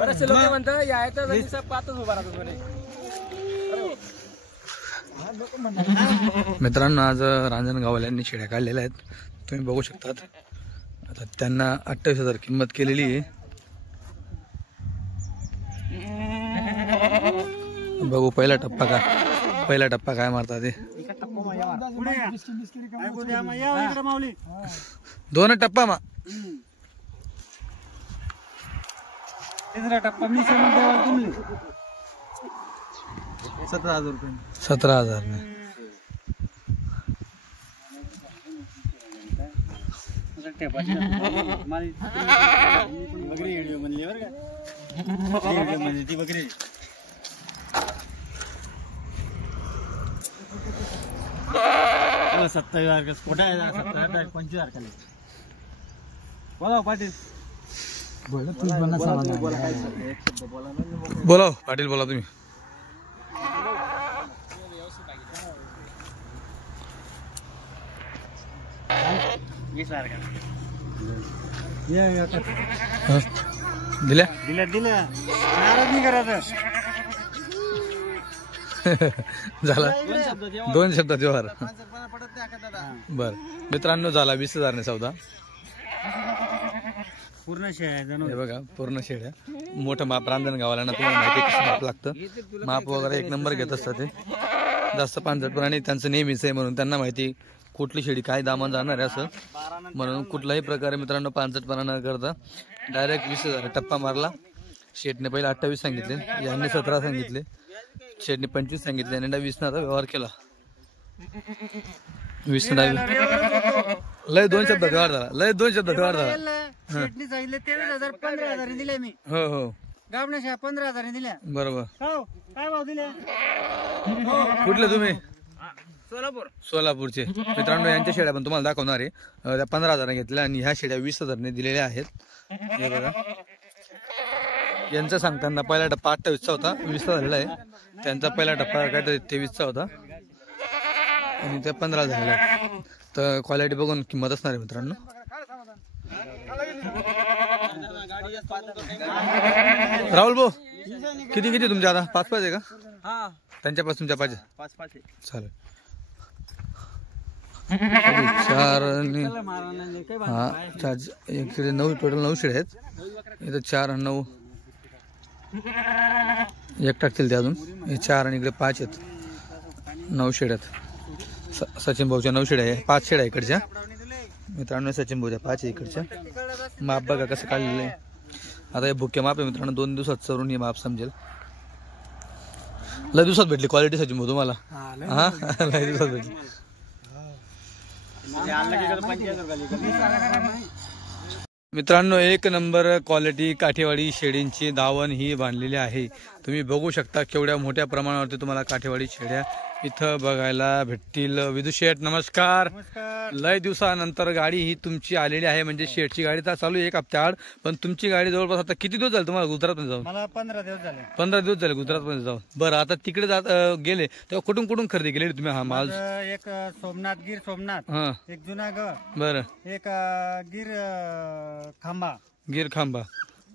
बरेचसे लोक म्हणतात यायचं पातच उभा राहतो म्हणे. मित्रांनो आज रांजणगावल्यांनी शेळ्या काढलेल्या आहेत, तुम्ही बघू शकतात. आता त्यांना 28,000 किंमत केलेली आहे. बघू पहिला टप्पा काय मारतात ते. दोन टप्पा मा तिसरा टप्पा मी 17,000 रुपये. 17,000 ने बकरी म्हणली बरं का, ती बकरी 27,000 खोटा आहे. 17,000 25,000 खाली. बोला पाटील, बोला पाटील, बोला तुम्ही. दिल्या नाराज नाही करायचं. झाला 2 शब्दात व्यवहार. बर मित्रांनो झाला 20,000 ने सौदा. पूर्ण शेळ्या हे बघा पूर्ण शेळ्या. मोठं माप रांजणगावाला ना तुम्हाला माहिती कसं माप लागतं. माप वगैरे 1 नंबर घेत असतात ते. जास्त पानझटपणाने त्यांचं नेहमीच आहे म्हणून त्यांना माहिती कुठली शेळी काय दामन जाणार आहे असं. म्हणून कुठल्याही प्रकारे मित्रांनो पानझटपणा न करता डायरेक्ट 20,000 टप्पा मारला. शेठने पहिले 28 सांगितले, यांनी 17 सांगितले, शेठने 25 सांगितले आणि 20 आता व्यवहार केला. 20 लय 2 शब्दात व्यवहार झाला. शेटनी सांगितले 23,000 15,000 दिले मी. हो गावण्याशा 15,000 दिल्या. बरोबर. काय भाव दिले? कुठले तुम्ही? सोलापूरचे. मित्रांनो यांच्या शेळ्या पण तुम्हाला दाखवणार आहे. त्या 15,000 घेतल्या आणि ह्या शेळ्या 20,000 ने दिलेल्या आहेत. हे बघा यांचा सांगताना पहिला टप्पा 28चा होता, 20चा झालेला आहे. त्यांचा पहिला टप्पा काहीतरी 23चा होता आणि त्या 15 झालेला आहे. तर क्वालिटी बघून किंमत असणार आहे मित्रांनो. राहुल भाऊ किती तुमच्या आता 5 आहे का? त्यांच्यापासून तुमच्या 5 चालेल. 4 इकडे 9 टोटल 9 शेळ्या आहेत. इथं 4 आणि 9 एक टाकतील ते अजून. हे 4 आणि इकडे 5 आहेत. 9 शेळ्या आहेत. सचिन भाऊच्या 9 शेळ्या आहे. 5 शेळ्या इकडच्या मित्रांनो. सचिन भाऊच्या 5 आहे इकडच्या. माप बघा कसं काढलेलं आहे. आता हे भुक्या माप आहे मित्रांनो. 2 दिवसात चरून हे माप समजेल. लय दिवसात भेटली क्वालिटी सचिन भाऊ तुम्हाला. हा लय दिवसात भेटली. मित्रांनो 1 नंबर क्वालिटी काठेवाडी शेळींची दावण ही बांधलेली आहे. तुम्ही बघू शकता केवढ्या मोठ्या प्रमाणावरती तुम्हाला काठेवाडी शेळ्या इथं बघायला भेटतील. विदू शेठ नमस्कार. लय दिवसानंतर गाडी ही तुमची आलेली आहे. म्हणजे शेठची गाडी तर चालू आहे 1 हप्त्याआड, पण तुमची गाडी जवळपास आता किती दिवस झाले तुम्हाला गुजरातमध्ये जाऊन? मला 15 दिवस झाले. 15 दिवस झाले गुजरातमध्ये जाऊन. बरं आता तिकडे गेले तेव्हा कुठून खरेदी केली तुम्ही हा माल? एक सोमनाथ, गिर सोमनाथ, हा एक जुनागड, बरं, एक गिर खांबा. गिर खांबा.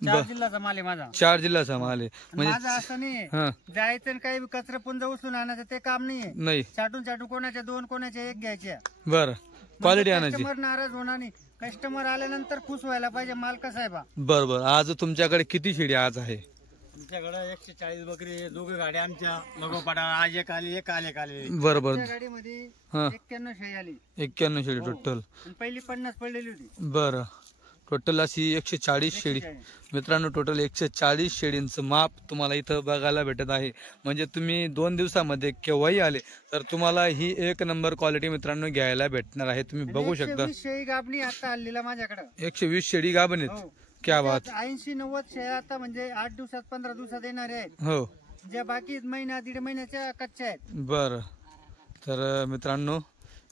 4 जिल्ह्याचा माल आहे माझा. 4 जिल्ह्याचा माल आहे म्हणजे माझं असं नाही हा जायचं आणि काही कचरा पुंज उचलून आणायचं ते काम नाहीये. नाही. चाटून कोणाच्या 2 कोणाच्या 1 घ्यायच्या. बरं क्वालिटी आणायची. कस्टमर नाराज होणार नाही. कस्टमर आल्यानंतर खुश व्हायला पाहिजे. माल कसा आहे बा. बरोबर. आज तुमच्याकडे किती शेळी आज आहे? आमच्याकडे 140 बकरी, 2 गाड्या आमच्या लगोपाडा. आज एक आली. बरोबर. गाडीमध्ये हा 91 शेळी आली. 91 शेळी टोटल. पहिली 50 पडलेली होती. बरं टोटल अशी 140 शेळी. मित्रांनो टोटल 140 शेळींचं माप तुम्हाला इथं बघायला भेटत आहे. म्हणजे तुम्ही 2 दिवसामध्ये केव्हाही आले तर तुम्हाला ही 1 नंबर क्वालिटी मित्रांनो घ्यायला भेटणार आहे. तुम्ही बघू शकता 120 शेळी गाबणी आता आलेला माझ्याकडे. 120 शेळी गाभण आहेत. क्या बात. 80-90 शेळ्या आता म्हणजे 8 दिवसात 15 दिवसात येणार आहेत. हो ज्या बाकी महिना 1.5 महिन्याच्या कच्च्या आहेत. बरं. तर मित्रांनो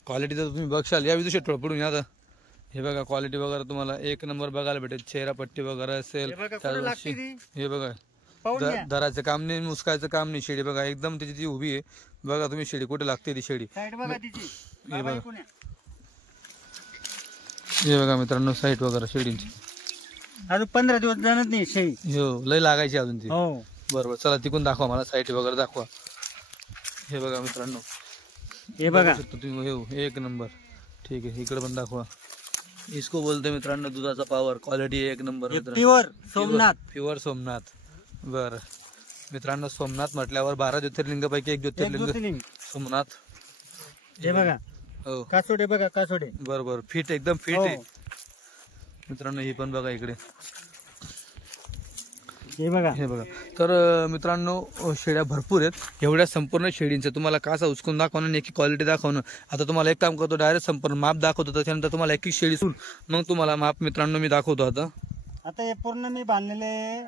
क्वालिटी तर तुम्ही बघशाल. या विषयी थोडं पुढून या. हे बघा क्वालिटी वगैरे तुम्हाला 1 नंबर बघायला भेटेल. चेहरा पट्टी वगैरे असेल. हे बघा दराचं काम नाही, मुसकायचं काम नाही. शेळी बघा एकदम त्याची ती उभी आहे. बघा तुम्ही शेळी कुठे लागते ती शेळी. हे बघा मित्रांनो साईट वगैरे शेळींची. अजून 15 दिवस जाणत नाही शेळी. हो लय लागायची अजून ती. हो बरोबर चला तिकून दाखवा मला साईट वगैरे दाखवा. हे बघा मित्रांनो हे बघा तुम्ही हो एक नंबर. ठीक आहे इकडे पण दाखवा. इसको बोलते मित्रांनो दुधाचा पावर क्वालिटी एक नंबर मित्रांनो. प्युअर सोमनाथ. प्युअर सोमनाथ. बरं मित्रांनो सोमनाथ म्हटल्यावर 12 ज्योतिर्लिंगापैकी एक ज्योतिर्लिंग सोमनाथ. हे बघा हो कासोडे बघा कासोडे. बरोबर फिट एकदम फिट आहे मित्रांनो. ही पण बघा इकडे. हे बघा हे बघा. तर मित्रांनो शेळ्या भरपूर आहेत. एवढ्या संपूर्ण शेळींचं तुम्हाला कासा उचकून दाखवणं आणि एक क्वालिटी दाखवणं. आता तुम्हाला एक काम करतो डायरेक्ट संपूर्ण माप दाखवतो. त्याच्यानंतर तुम्हाला एक शेळी सोडून मग तुम्हाला माप मित्रांनो मी दाखवतो. आता हे पूर्ण मी बांधलेले.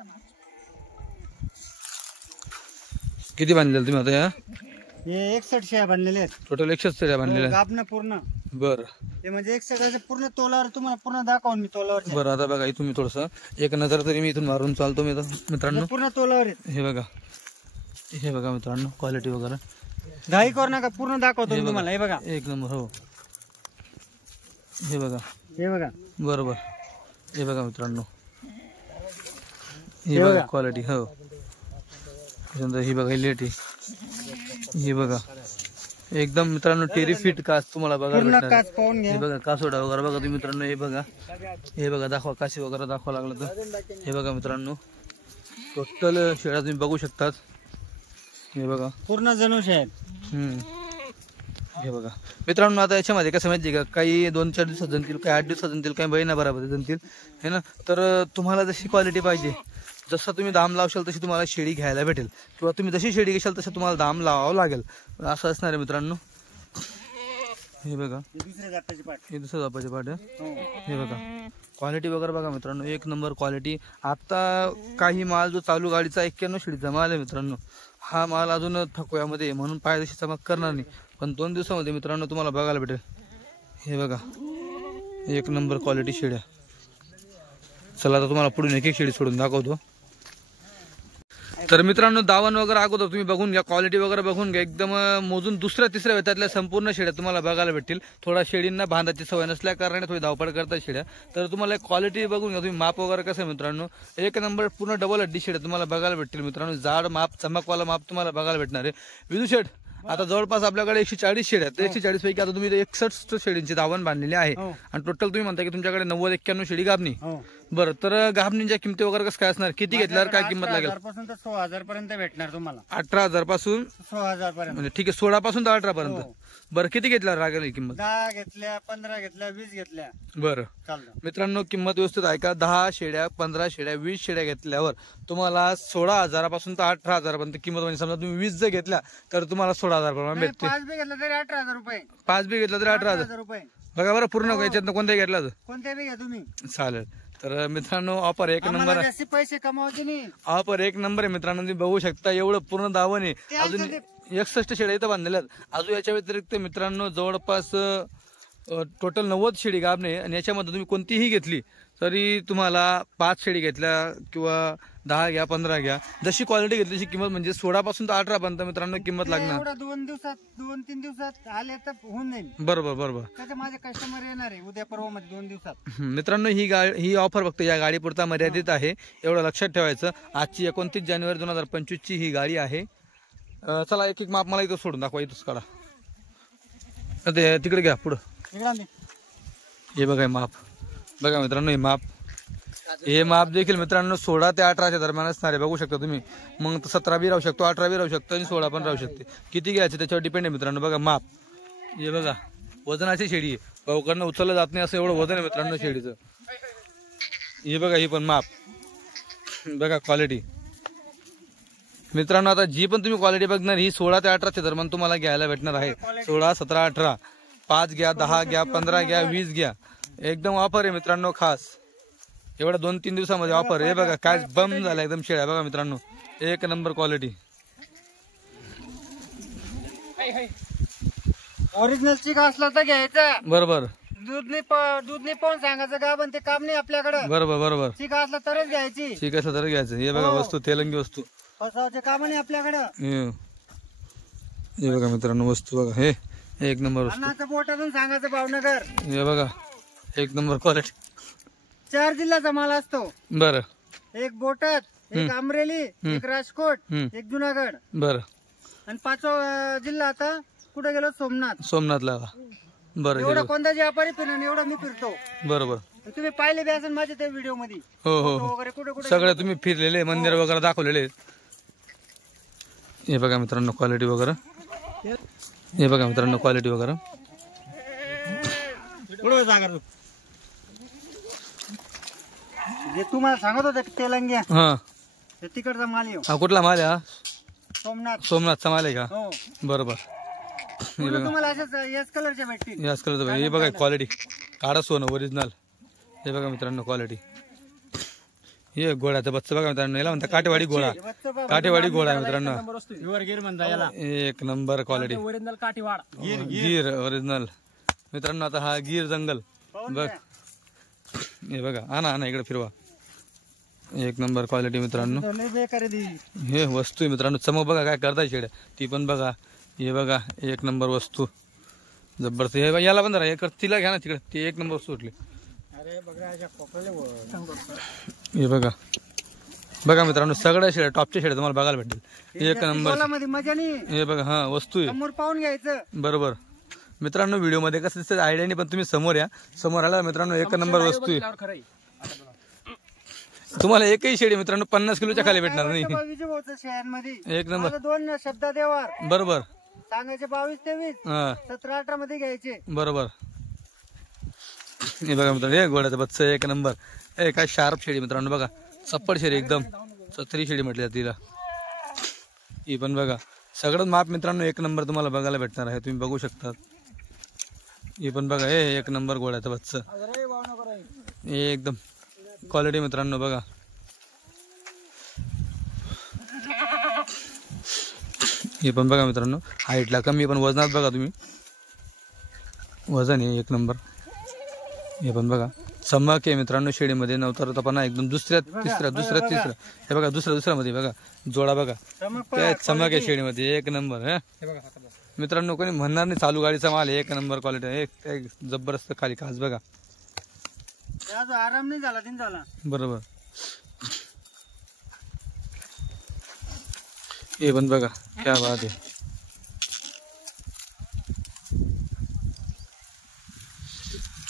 किती बांधलेलं तुम्ही आता? हे 61 शेळ्या बांधलेले आहेत. टोटल 100 शेळ्या बांधलेल्या गाभण पूर्ण. बरं हे म्हणजे 61 पूर्ण तोलावर तुम्हाला पूर्ण दाखवून मी तोलावर. बरं आता बघा तुम्ही थोडस एक नजर तरी मी इथून मारून चालतो मित्रांनो. पूर्ण तोलावर आहेत. हे बघा. हे बघा मित्रांनो क्वालिटी वगैरे घाई करू नका पूर्ण दाखवतो तुम्हाला. हे बघा एक नंबर. हो हे बघा. हे बघा बरोबर. हे बघा मित्रांनो. हे बघा क्वालिटी. हो ही बघा लेट आहे. हे बघा एकदम मित्रांनो टेरी फिट कास तुम्हाला बघायला भेटणार. हे बघा कासोडा वगैरे बघा तुम्ही मित्रांनो. हे बघा. हे बघा दाखवा काशी वगैरे दाखवा लागलं तर. हे बघा मित्रांनो टोटल शेळ्या तुम्ही बघू शकतात. हे बघा पूर्ण जणूश आहेत. हे बघा मित्रांनो आता याच्यामध्ये कसं माहिती का काही 2-4 दिवसात जणतील काही 8 दिवसात जणतील काही महिना बरोबर जणतील है ना. तर तुम्हाला जशी क्वालिटी पाहिजे जसं तुम्ही दाम लावशाल तशी तुम्हाला शेळी घ्यायला भेटेल किंवा तुम्ही जशी शेळी घेशाल तसं तुम्हाला दाम लावावं लागेल असं असणार आहे मित्रांनो. हे बघा दुसऱ्या जातीची पाट. हे दुसऱ्या जातीची पाट आहे. हे बघा क्वालिटी वगैरे बघा मित्रांनो एक नंबर क्वालिटी. आता काही माल जो चालू गाडीचा 91 शेळीचा माल आहे मित्रांनो. हा माल अजून थकव्यामध्ये म्हणून पायदेशी चमक करणार नाही पण 2 दिवसामध्ये मित्रांनो तुम्हाला बघायला भेटेल. हे बघा एक नंबर क्वालिटी शेळ्या. चला आता तुम्हाला पुढून एक शेळी सोडून दाखवतो. तर मित्रांनो दावण वगैरे अगोदर तुम्ही बघून घ्या क्वालिटी वगैरे बघून घ्या. एकदम मोजून दुसऱ्या तिसऱ्या वेतातल्या संपूर्ण शेळ्या तुम्हाला बघायला भेटतील. थोडा शेळींना बांधाची सवय नसल्या कारणाने थोडी धावपळ करतात शेळ्या. तर तुम्हाला क्वालिटी बघून घ्या तुम्ही. माप वगैरे कसं आहे मित्रांनो एक नंबर पूर्ण डबल हड्डी शेळ्या तुम्हाला बघायला भेटतील मित्रांनो. जाड माप चमकवाला माप तुम्हाला बघायला भेटणार आहे. विदू शेठ आता जवळपास आपल्याकडे 140 शेळ्या आहेत. 140 पैकी आता तुम्ही 61 शेळींची दावण बांधलेली आहे आणि टोटल तुम्ही म्हणता की तुमच्याकडे 90-91 शेळी गाभणी. बरं तर गाभणीच्या किमती वगैरे कसं काय असणार किती घेतल्यावर काय किंमत लागेल? 16,000 पर्यंत भेटणार तुम्हाला. 18,000 पासून 16,000 पर्यंत म्हणजे ठीक आहे 16 पासून तर 18 पर्यंत. बरं किती घेतल्यावर लागेल ही किंमत? 10 घेतल्या 15 घेतल्या 20 घेतल्या. बरं मित्रांनो किंमत व्यवस्थित ऐका. 10 शेळ्या 15 शेळ्या 20 शेळ्या घेतल्यावर तुम्हाला 16,000 पासून तर 18,000 पर्यंत किंमत. म्हणजे समजा तुम्ही 20 जर घेतल्या तर तुम्हाला 16,000 प्रमाणे भेटते. 5 बी घेतला तरी 18,000 रुपये. 5 बी घेतला तरी 18,000 रुपये. बघा बरं पूर्ण याच्यातनं कोणत्याही घेतला तर कोणत्या बी घ्या तुम्ही चालेल. तर मित्रांनो ऑफर एक नंबर आहे. पैसे कमावचे नाही. ऑफर एक नंबर आहे मित्रांनो. तुम्ही बघू शकता एवढं पूर्ण दावण आहे. अजून 61 शेळ्या इथं बांधलेल्या आहेत. अजून याच्या व्यतिरिक्त मित्रांनो जवळपास टोटल 90 शेळी गाभणे आणि याच्यामध्ये तुम्ही कोणतीही घेतली तरी तुम्हाला 5 शेळी घेतल्या किंवा 10 घ्या 15 घ्या जशी क्वालिटी घेतली तशी किंमत म्हणजे 16 पासून तर 18 पर्यंत मित्रांनो किंमत लागणार. 2-3 दिवसात आले तर होऊन जाईल. बरोबर बरोबर. त्याचे माझे कस्टमर येणार आहे उद्या परवा मध्ये 2 दिवसात. मित्रांनो ही ऑफर फक्त या गाडीपुरता मर्यादित आहे एवढं लक्षात ठेवायचं. आजची 29 जानेवारी 2025 ची ही गाडी आहे. चला एक एक माप मला इथं सोडून दाखवा. इथंच काढा तिकडे घ्या पुढं. हे बघा माप बघा मित्रांनो. हे माप देखील मित्रांनो 16 ते 18च्या दरम्यान असणार आहे. बघू शकता तुम्ही. मग 17 बी राहू शकतो 18 बी राहू शकतो आणि 16 पण राहू शकते. किती घ्यायचे त्याच्यावर डिपेंड आहे मित्रांनो. बघा माप. हे बघा वजनाची शेळी आहे. भाऊकडनं उचललं जात नाही असं एवढं वजन आहे मित्रांनो शेळीचं. हे बघा ही पण माप बघा क्वालिटी. मित्रांनो आता जी पण तुम्ही क्वालिटी बघणार ही 16 ते 18च्या दरम्यान तुम्हाला घ्यायला भेटणार आहे. 16, 17, 18 5 घ्या 10 घ्या 15 घ्या 20 घ्या. एकदम ऑफर आहे मित्रांनो खास. एवढ्या 2-3 दिवसामध्ये ऑफर. हे बघा काय बम झाला एकदम शेळ्या बघा मित्रांनो. एक नंबर क्वालिटी. ओरिजिनल चिक असला तर घ्यायचा. बरोबर. दूध नाही पाहून सांगायचं का पण ते काम नाही आपल्याकडे. बरोबर बरोबर. चिक असला तरच घ्यायची. ठीक असलं तर घ्यायचं. हे बघा वस्तू तेलंगी वस्तू फसवायचे काम नाही आपल्याकडे. हे बघा मित्रांनो वस्तू बघा. हे एक नंबर वस्तू. बोटातून सांगायचं भावनगर. हे बघा एक नंबर क्वालिटी. 4 जिल्ह्याचा माल असतो. बरं एक बोटात, एक अमरेली, एक राजकोट, एक जुनागड बरं. आणि 5वा जिल्हा आता कुठे गेलो? सोमनाथला का? बरं एवढा हे कोणता व्यापारी फिरणार एवढा मी फिरतो. बरोबर. तुम्ही पाहिले बी असेल माझ्या त्या व्हिडिओ मध्ये हो हो हो. वगैरे कुठे कुठे सगळे तुम्ही फिरलेले मंदिर वगैरे दाखवलेले. हे बघा मित्रांनो क्वालिटी वगैरे. हे बघा मित्रांनो क्वालिटी वगैरे. जे तुम्हाला सांगत होते तेलंग्या हा तिकडचा माल येऊ. हा कुठला माल आहे हा? सोमनाथचा माल आहे का? हो. बरोबर. तुम्हाला अशाच याच कलरच्या भेटतील. याच कलर. हे बघा क्वालिटी काळा सोनं ओरिजिनल. हे बघा मित्रांनो क्वालिटी. हे घोड्याचा बच्चा बघा मित्रांनो. याला म्हणतात काटेवाडी घोडा. काटेवाडी घोडा आहे मित्रांनो. एक नंबर क्वालिटी. ओरिजिनल काठीवाड गिर ओरिजिनल मित्रांनो. आता हा गिर जंगल बघ. हे बघा आणा इकडे फिरवा. एक नंबर क्वालिटी मित्रांनो. हे वस्तू आहे मित्रांनो. चमक बघा काय करताय शेड्या ती पण बघा. हे बघा एक नंबर वस्तू जबरदस्त. हे याला पण जरा तिला घ्या ना तिकडे. ते एक नंबर सुटले. हे बघा बघा मित्रांनो सगळ्या शेड्या टॉपच्या शेड्या तुम्हाला बघायला भेटेल. एक नंबर. हे बघा हा वस्तू आहे. पाहून घ्यायचं बरोबर मित्रांनो. व्हिडिओ मध्ये कसं दिसतं आयडियाने पण तुम्ही समोर या. समोर आला मित्रांनो एक नंबर वस्तू आहे. तुम्हाला एकही शेडी मित्रांनो 50 किलोच्या खाली भेटणार नाही. एक नंबर. 2 शब्द देवार बरोबर सांगायचे 22-23 17-18 मध्ये घ्यायचे. बरोबर. हे बघा मित्रांनो हे घोड्याचा बच्चा एक नंबर. हे काय शार्प शेडी मित्रांनो बघा. चप्पड शेडी एकदम. 36 शेडी म्हटली तिला. ही पण बघा सगळं माप मित्रांनो एक नंबर तुम्हाला बघायला भेटणार आहे. तुम्ही बघू शकता. ही पण बघा हे एक नंबर घोड्याचा बच्चा. हे एकदम क्वालिटी मित्रांनो बघा. हे पण बघा मित्रांनो हाईटला कमी पण वजनात बघा तुम्ही. वजन आहे एक नंबर. हे पण बघा चमक आहे मित्रांनो शेडीमध्ये. नवतरपणा एकदम. दुसऱ्या तिसऱ्या. हे बघा दुसऱ्यामध्ये बघा जोडा बघा काय चमक आहे शेडीमध्ये एक नंबर. हे मित्रांनो कोणी म्हणणार नाही चालू गाडीचा माल एक नंबर क्वालिटी. एक जबरदस्त खाली खास बघा. आराम नाही झाला दिन झाला. बरोबर. हे पण बघा क्या बात आहे.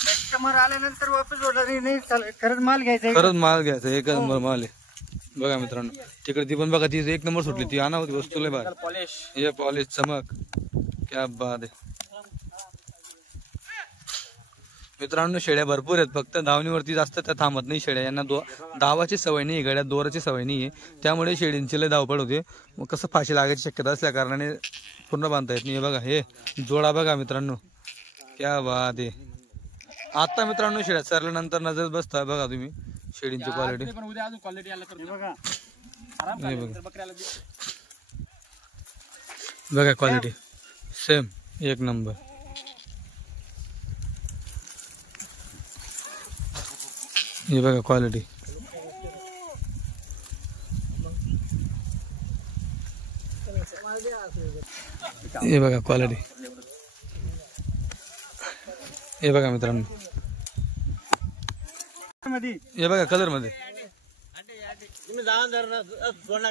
कस्टमर आल्यानंतर वापस ऑर्डर नाही खरंच माल घ्यायचा. खरंच माल घ्यायचा एक नंबर माल आहे. बघा मित्रांनो तिकडे ती पण बघा ती एक नंबर सुटली. ती आणा होती वस्तू लय बाहेर. हे पॉलिश चमक क्या बात आहे. मित्रांनो शेड्या भरपूर आहेत. फक्त धावणीवरती जास्त त्या थांबत नाही शेड्या. यांना धावाची सवय नाही. गड्यात दोराची सवय नाही आहे. त्यामुळे शेडींची लय धावपळ होते. मग कसं फाशी लागायची शक्यता असल्या कारणाने पूर्ण बांधता येत नाही. बघा हे जोडा बघा मित्रांनो क्या बात आहे. आता मित्रांनो शेड्या चरल्यानंतर नजर बसता बघा तुम्ही शेडींची क्वालिटी. बघा क्वालिटी सेम एक नंबर. हे बघा क्वालिटी. हे बघा क्वालिटी. हे बघा मित्रांनो हे बघा कलर मध्ये.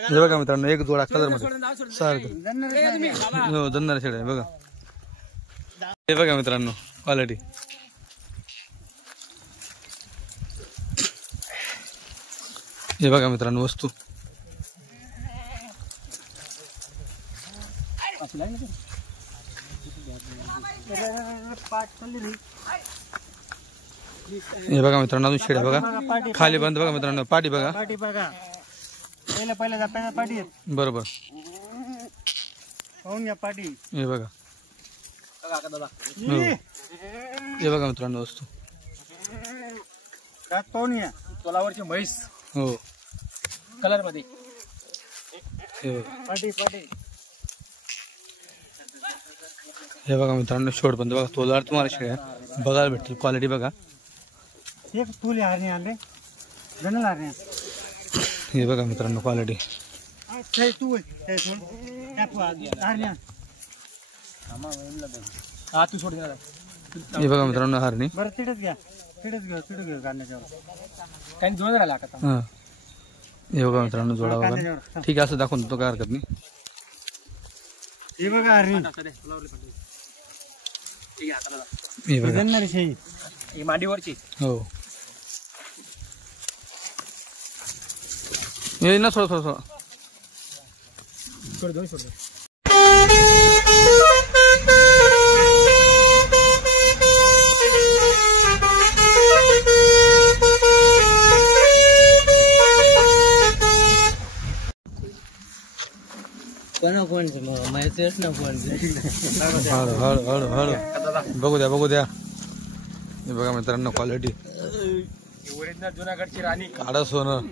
हे बघा मित्रांनो एक जोडा कलर मध्ये सारखं. हो दन्नार शेड आहे बघा. हे बघा मित्रांनो क्वालिटी. हे बघा मित्रांनो वस्तू. हे बघा मित्रांनो अजून शेड्या बघा खाली बंद. बघा मित्रांनो पाठी बघा. पाठी बरोबर. पाठी हे बघा. हे बघा मित्रांनो वस्तू. तोलावरची म्हैस हो कलर मध्ये. हे बघा मित्रांनो शोड पण बघा तोलावर तुम्हाला शेड्या बघायला भेटतील. क्वालिटी बघा. हे बघा मित्रांनो क्वालिटी. तू सोड. हे बघा मित्रांनो हारणी. तिकडेच घेऊ कांद्याच्यावर काही जोड राहिला का हां हे बघा मित्रांनो जोडा बघा कांद्याच्यावर ठीक आहे असं दाखवून देतो काय हरकत नाही. हे बघा अरे हे बघा देणारी शेळी ही मांडीवरची हो ये ना थोडं थोडं सोड दोन सोड मैसेज ना कोण हळू बघू द्या हे बघा मित्रांनो क्वालिटी ओरिजिनल जुनागडची राणी काढा सोनं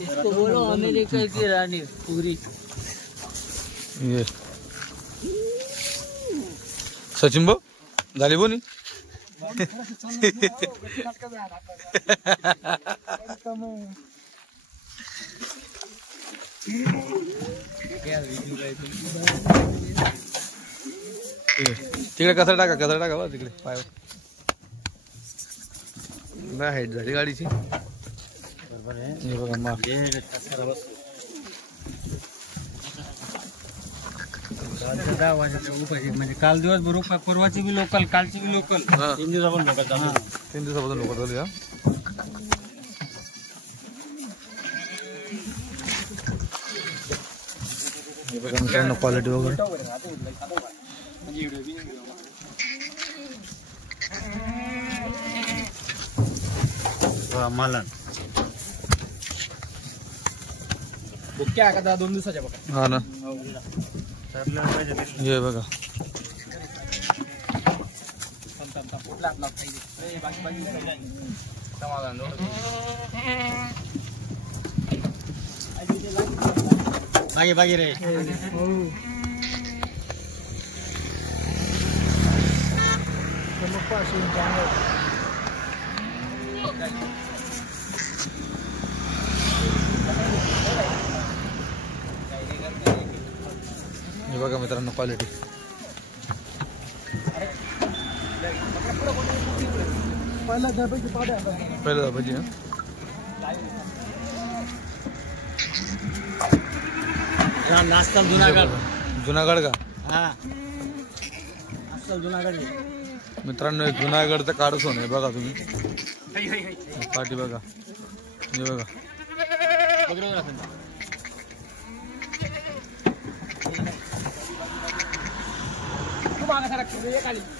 इसको बोलो अमेरिका की रानी पूरी ये सचिन भाऊ झाली बोनी तिकडे कचरा टाका बा तिकडे पाय नाही हाईट झाली गाडीची हे बघा माफ म्हणजे काल दिवसभर परवाची बी लोकल कालची बी लोकल 3 दिवसापासून लोक झाली. हे बघा मित्रांनो क्वालिटी वगैरे मालन बुक्या का 2 दिवसाच्या बघा हा ना हे बघा बागी रे हे बघा मित्रांनो क्वालिटी पहिलं दाबायची नाश्ता जुनागड जुनागड का हा जुनागड मित्रांनो एक जुनागडचं काढूच होणे बघा तुम्ही पाठी बघा हे बघा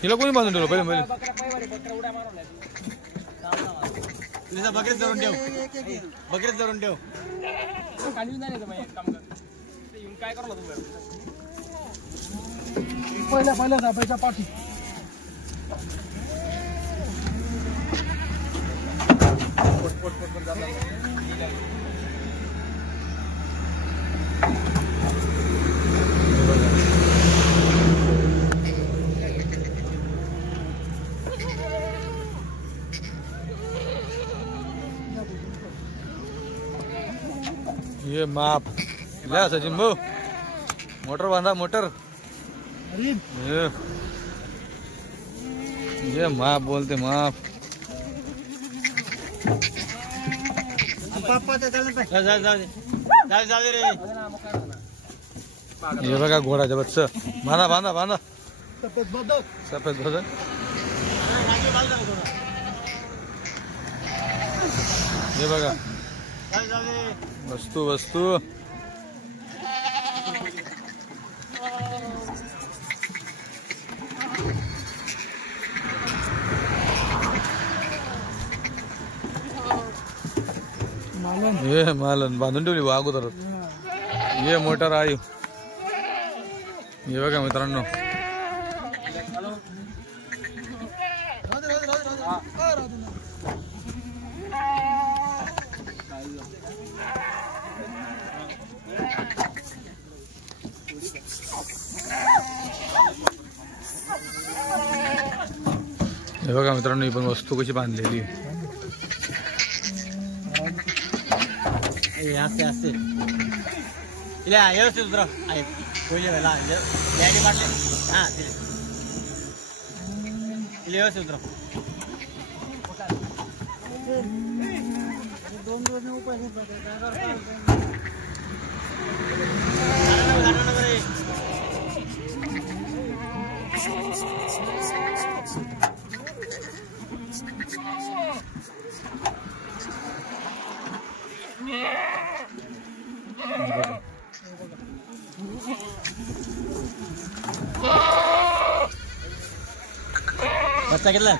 हिला कोणी बांधून ठेवलं पहिले बकरीत धरून ठेव काय करलो तुम्ही पहिला दाबायचा पाठी ये माप या सचिन भाऊ मोटर बांधा मोटर ये माप बोलते माप हे बघा घोडाच्या बच्च बांधा सफेद बदक हे बघा वस्तू हे मालन बांधून ठेवली बा अगोदर ये मोटर आयु हे बघा मित्रांनो हे बघा मित्रांनो ही पण वस्तू कशी बांधलेली असते इला व्यवस्थित उतरव आहेत पहिले वेळेला डॅडी मारले हां ते इला व्यवस्थित उतरव दोन दिवस उपाय बच्चा कितना